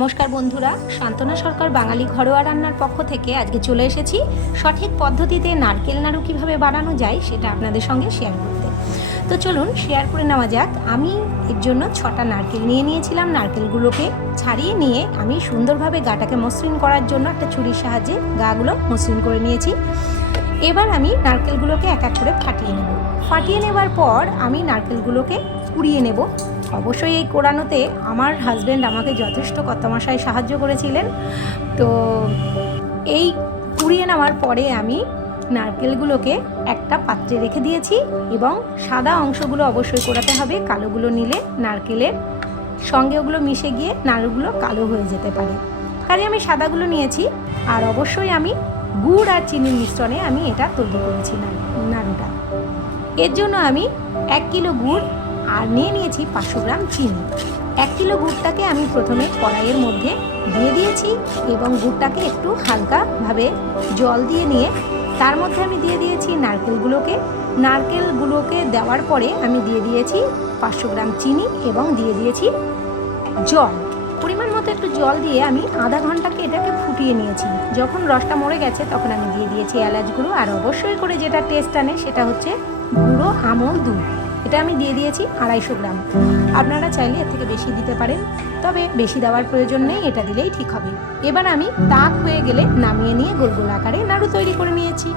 নমস্কার বন্ধুরা, শান্তনা সরকার বাঙালি ঘরোয়া রান্নার পক্ষ থেকে আজকে চলে এসেছি সঠিক পদ্ধতিতে নারকেল নাড়ু কীভাবে বানানো যায় সেটা আপনাদের সঙ্গে শেয়ার করতে। তো চলুন শেয়ার করে নেওয়া যাক। আমি এর জন্য 6টা নারকেল নিয়ে নিয়েছিলাম। নারকেলগুলোকে ছাড়িয়ে নিয়ে আমি সুন্দরভাবে গাটাকে মসৃণ করার জন্য একটা ছুরির সাহায্যে গাগুলো মসৃণ করে নিয়েছি। এবার আমি নারকেলগুলোকে এক এক করে ফাটিয়ে নেবার পর আমি নারকেলগুলোকে কুড়িয়ে নেব। অবশ্যই এই কোড়ানোতে আমার হাজব্যান্ড আমাকে যথেষ্ট কর্তামশাই সাহায্য করেছিলেন। তো এই কুড়িয়ে নেওয়ার পরে আমি নারকেলগুলোকে একটা পাত্রে রেখে দিয়েছি এবং সাদা অংশগুলো অবশ্যই কোড়াতে হবে। কালোগুলো নিলে নারকেলের সঙ্গে ওগুলো মিশে গিয়ে নাড়ুগুলো কালো হয়ে যেতে পারে, তাই আমি সাদাগুলো নিয়েছি। আর অবশ্যই আমি গুড় আর চিনির মিশ্রণে আমি এটা তৈরি করেছিলাম নাড়ুটা। এর জন্য আমি 1 কিলো গুড় আর নিয়ে নিয়েছি 500 গ্রাম চিনি। 1 কিলো গুড়টাকে আমি প্রথমে কড়াইয়ের মধ্যে দিয়ে দিয়েছি এবং গুড়টাকে একটু হালকাভাবে জল দিয়ে নিয়ে তার মধ্যে আমি দিয়ে দিয়েছি নারকেলগুলোকে দেওয়ার পরে আমি দিয়ে দিয়েছি 500 গ্রাম চিনি এবং দিয়ে দিয়েছি জল। পরিমাণ মতো একটু জল দিয়ে আমি আধা ঘন্টাকে এটাকে ফুটিয়ে নিয়েছি। যখন রসটা মরে গেছে তখন আমি দিয়ে দিয়েছি এলাচ গুঁড়ো, আর অবশ্যই করে যেটা টেস্ট আনে সেটা হচ্ছে গুঁড়ো আমল দুধ। এটা আমি দিয়ে দিয়েছি 250 গ্রাম। আপনারা চাইলে এর থেকে বেশি দিতে পারেন, তবে বেশি দেওয়ার প্রয়োজন নেই, এটা দিলেই ঠিক হবে। এবার আমি তাক হয়ে গেলে নামিয়ে নিয়ে গোল গোল আকারে নাড়ু তৈরি করে নিয়েছি।